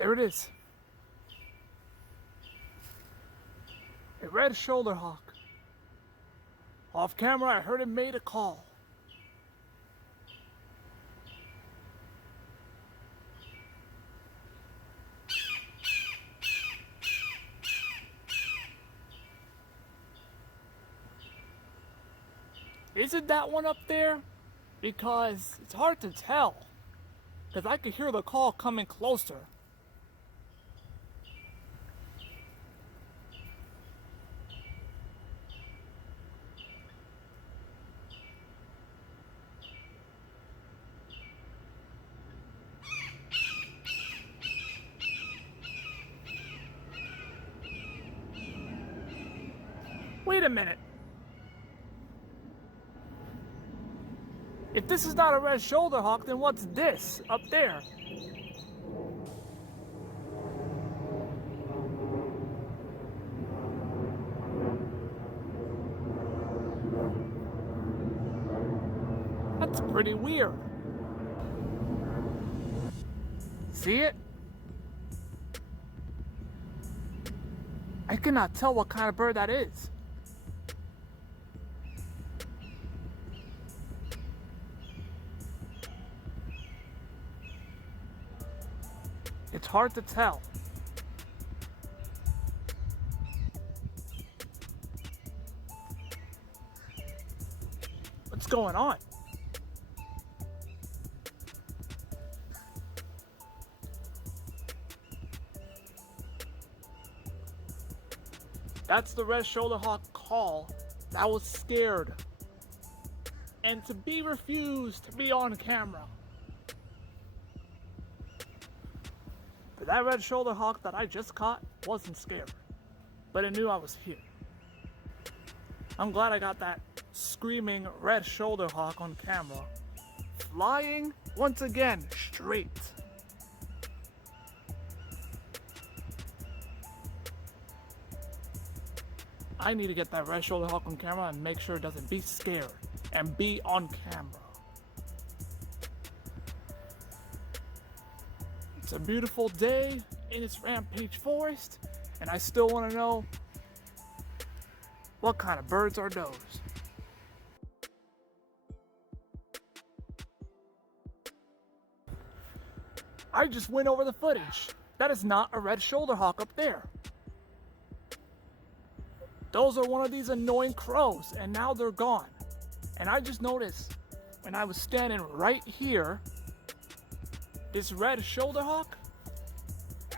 There it is. A red shoulder hawk. Off camera, I heard it made a call. Is it that one up there? Because it's hard to tell. Because I could hear the call coming closer. Wait a minute. If this is not a red shoulder hawk, then what's this up there? That's pretty weird. See it? I cannot tell what kind of bird that is. It's hard to tell. What's going on? That's the red shoulder hawk call. That was scared. And to be refused to be on camera. But that red shoulder hawk that I just caught wasn't scared. But it knew I was here. I'm glad I got that screaming red shoulder hawk on camera. Flying once again straight. I need to get that red shoulder hawk on camera and make sure it doesn't be scared and be on camera. It's a beautiful day in this Rampage Forest, and I still want to know what kind of birds are those. I just went over the footage. That is not a red shoulder hawk up there. Those are one of these annoying crows, and now they're gone. And I just noticed when I was standing right here, this red shoulder hawk,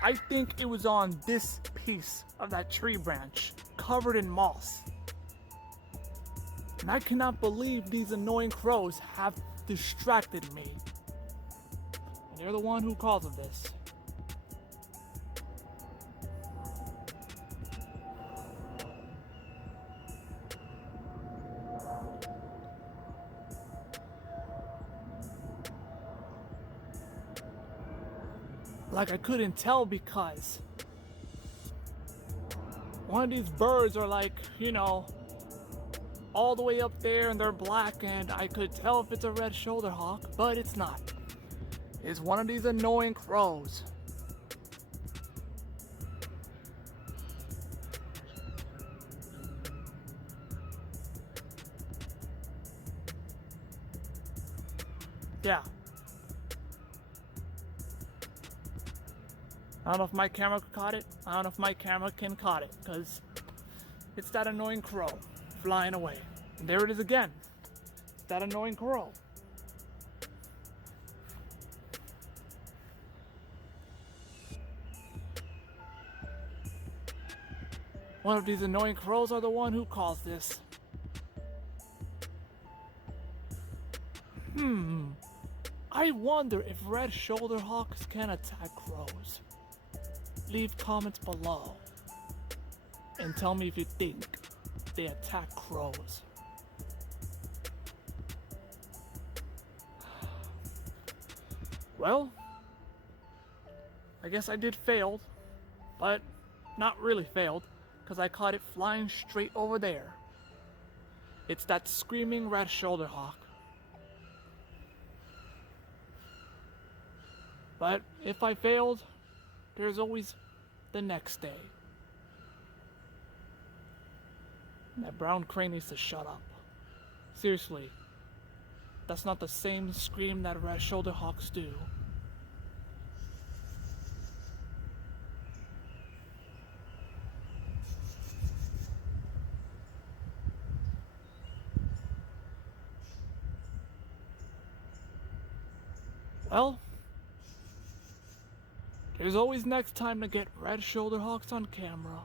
I think it was on this piece of that tree branch, covered in moss. And I cannot believe these annoying crows have distracted me. And they're the one who caused this. Like I couldn't tell because one of these birds are like, all the way up there and they're black, and I could tell if it's a red shoulder hawk, but it's not. It's one of these annoying crows. Yeah. I don't know if my camera caught it. I don't know if my camera can caught it, because it's that annoying crow flying away. And there it is again. It's that annoying crow. One of these annoying crows are the one who caused this. I wonder if red shoulder hawks can attack crows. Leave comments below and tell me if you think they attack crows. Well, I guess I did fail, but not really failed, because I caught it flying straight over there. It's that screaming red shoulder hawk. But if I failed, there's always the next day. That brown crane needs to shut up. Seriously, that's not the same scream that red-shouldered hawks do. Well, there's always next time to get red-shouldered hawks on camera.